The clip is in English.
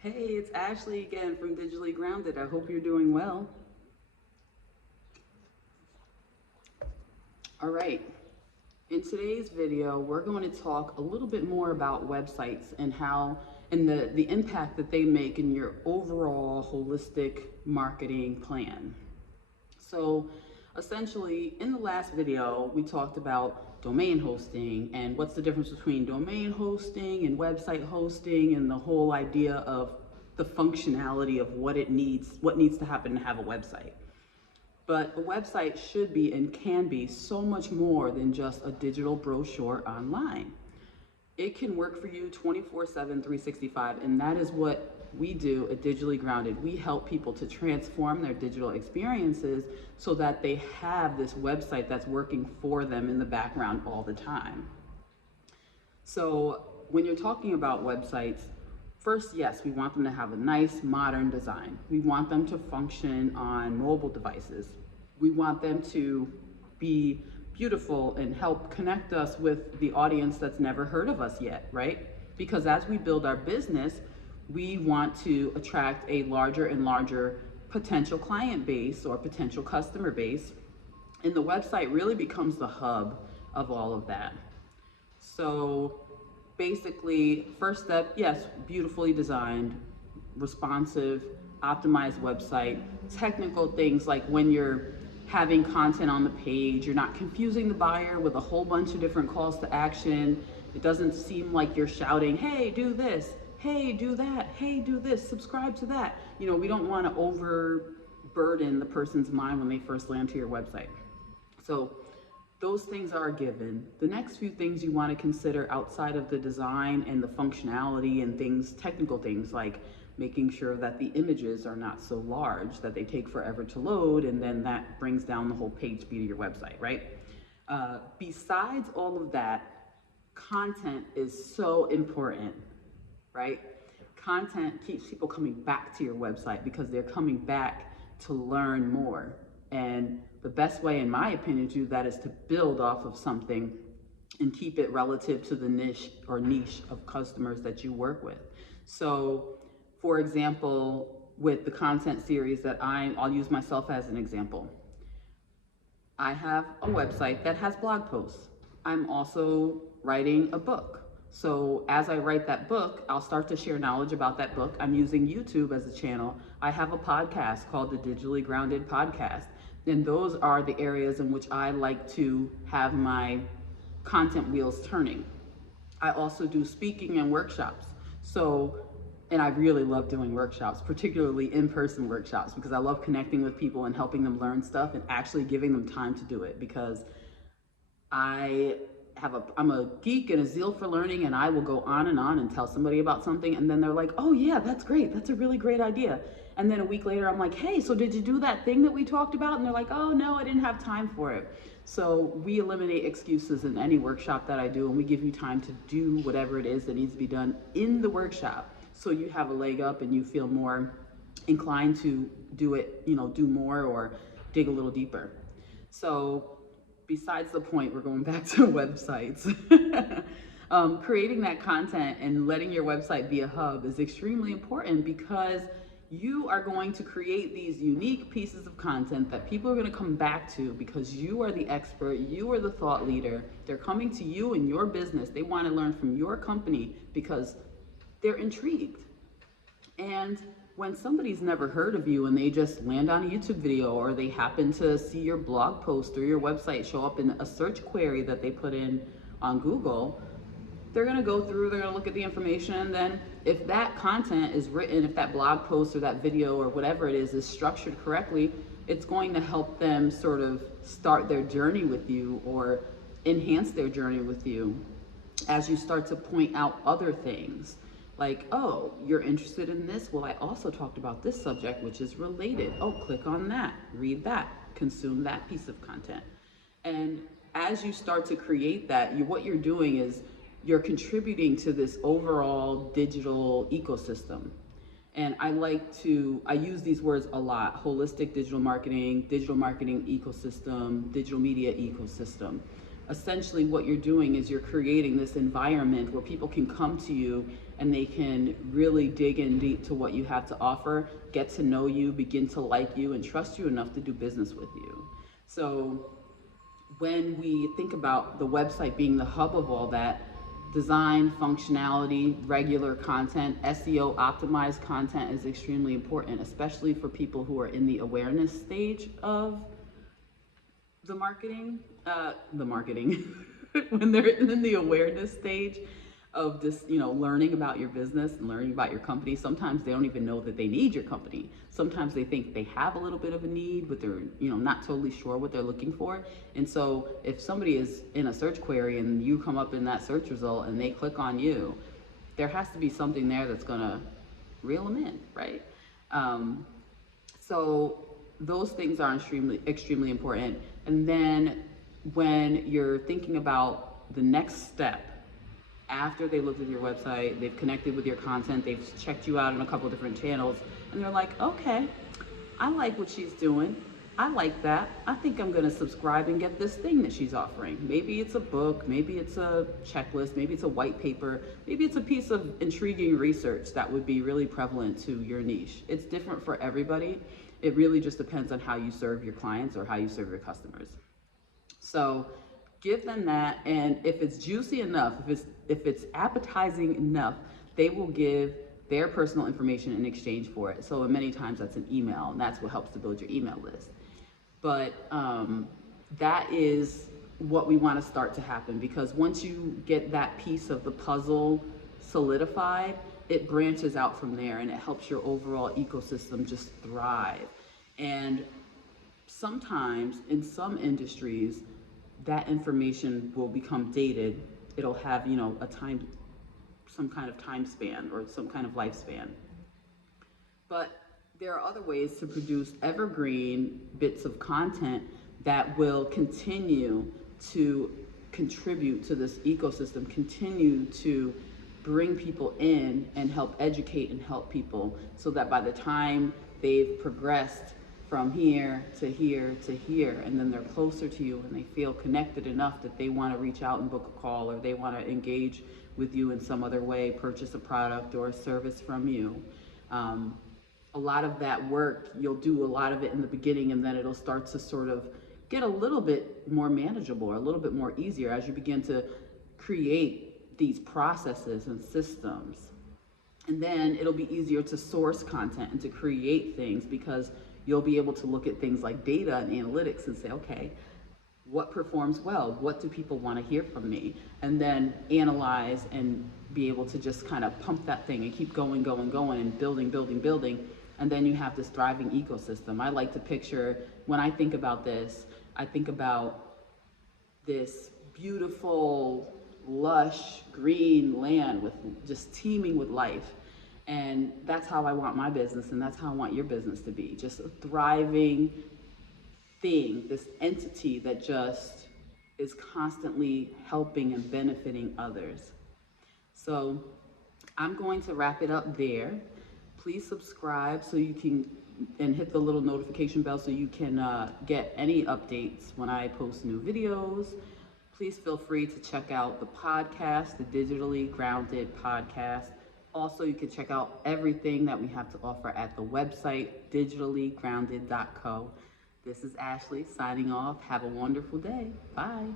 Hey, it's Ashley again from Digitally Grounded. I hope you're doing well. All right, in today's video, we're going to talk a little bit more about websites and the impact that they make in your overall holistic marketing plan. So essentially, in the last video, we talked about domain hosting and what's the difference between domain hosting and website hosting and the whole idea of the functionality of what needs to happen to have a website. But a website should be and can be so much more than just a digital brochure online. It can work for you 24/7, 365, and that is what we do at Digitally Grounded. We help people to transform their digital experiences so that they have this website that's working for them in the background all the time. So when you're talking about websites, first, yes, we want them to have a nice modern design. We want them to function on mobile devices. We want them to be beautiful and help connect us with the audience that's never heard of us yet, right? Because as we build our business, we want to attract a larger and larger potential client base or potential customer base. And the website really becomes the hub of all of that. So basically, first step, yes, beautifully designed, responsive, optimized website. Technical things like when you're having content on the page, you're not confusing the buyer with a whole bunch of different calls to action. It doesn't seem like you're shouting, hey, do this, hey, do that, hey, do this, subscribe to that. We don't want to overburden the person's mind when they first land to your website. So those things are a given. The next few things you want to consider outside of the design and the functionality and things, technical things like making sure that the images are not so large that they take forever to load, and then that brings down the whole page speed of your website, right? Besides all of that, content is so important, right? Content keeps people coming back to your website because they're coming back to learn more. And the best way, in my opinion, to do that is to build off of something and keep it relative to the niche of customers that you work with. So, for example, with the content series that I'll use myself as an example. I have a website that has blog posts. I'm also writing a book. So as I write that book, I'll start to share knowledge about that book. I'm using YouTube as a channel. I have a podcast called the Digitally Grounded Podcast. And those are the areas in which I like to have my content wheels turning. I also do speaking and workshops. And I really love doing workshops, particularly in-person workshops, because I love connecting with people and helping them learn stuff and actually giving them time to do it, because I'm a geek and a zeal for learning, and I will go on and tell somebody about something, and then they're like, oh yeah, that's great. That's a really great idea. And then a week later, I'm like, hey, so did you do that thing that we talked about? And they're like, oh no, I didn't have time for it. So we eliminate excuses in any workshop that I do, and we give you time to do whatever it is that needs to be done in the workshop. So you have a leg up and you feel more inclined to do it, do more or dig a little deeper. So besides the point, we're going back to websites. Creating that content and letting your website be a hub is extremely important, because you are going to create these unique pieces of content that people are going to come back to because you are the expert, you are the thought leader. They're coming to you in your business. They want to learn from your company because they're intrigued. And when somebody's never heard of you and they just land on a YouTube video, or they happen to see your blog post or your website show up in a search query that they put in on Google, they're going to go through, they're going to look at the information, and then if that content is written, if that blog post or that video or whatever it is structured correctly, it's going to help them sort of start their journey with you or enhance their journey with you as you start to point out other things. Like, oh, you're interested in this? Well, I also talked about this subject, which is related. Oh, click on that, read that, consume that piece of content. And as you start to create that, what you're doing is you're contributing to this overall digital ecosystem. And I use these words a lot: holistic digital marketing ecosystem, digital media ecosystem. Essentially what you're doing is you're creating this environment where people can come to you and they can really dig in deep to what you have to offer, get to know you, begin to like you, and trust you enough to do business with you. So when we think about the website being the hub of all that, design, functionality, regular content, SEO optimized content is extremely important, especially for people who are in the awareness stage of the marketing when they're in the awareness stage of just learning about your business and learning about your company. Sometimes they don't even know that they need your company. Sometimes they think they have a little bit of a need, but they're not totally sure what they're looking for. And so if somebody is in a search query and you come up in that search result and they click on you, there has to be something there that's going to reel them in, right? So those things are extremely important. And then when you're thinking about the next step, after they looked at your website, they've connected with your content, they've checked you out on a couple different channels, and they're like, okay, I like what she's doing. I like that. I think I'm gonna subscribe and get this thing that she's offering. Maybe it's a book, maybe it's a checklist, maybe it's a white paper, maybe it's a piece of intriguing research that would be really prevalent to your niche. It's different for everybody. It really just depends on how you serve your clients or how you serve your customers. So give them that, and if it's juicy enough, if it's appetizing enough, they will give their personal information in exchange for it. So many times that's an email, and that's what helps to build your email list. But that is what we want to start to happen, because once you get that piece of the puzzle solidified, it branches out from there and it helps your overall ecosystem just thrive. And sometimes in some industries, that information will become dated. It'll have, some kind of time span or some kind of lifespan. But there are other ways to produce evergreen bits of content that will continue to contribute to this ecosystem, continue to bring people in and help educate and help people, so that by the time they've progressed from here to here to here, and then they're closer to you and they feel connected enough that they want to reach out and book a call, or they want to engage with you in some other way, purchase a product or a service from you. A lot of that work, you'll do a lot of it in the beginning, and then it'll start to sort of get a little bit more manageable or a little bit more easier as you begin to create these processes and systems. And then it'll be easier to source content and to create things, because you'll be able to look at things like data and analytics and say, okay, what performs well? What do people want to hear from me? And then analyze and be able to just kind of pump that thing and keep going and building. And then you have this thriving ecosystem. I like to picture, when I think about this, I think about this beautiful, lush, green land with just teeming with life. And that's how I want my business, and that's how I want your business to be. Just a thriving thing, this entity that just is constantly helping and benefiting others. So I'm going to wrap it up there. Please subscribe so you can, and hit the little notification bell so you can get any updates when I post new videos. Please feel free to check out the podcast, the Digitally Grounded Podcast. Also, you can check out everything that we have to offer at the website, digitallygrounded.co. This is Ashleigh signing off. Have a wonderful day. Bye.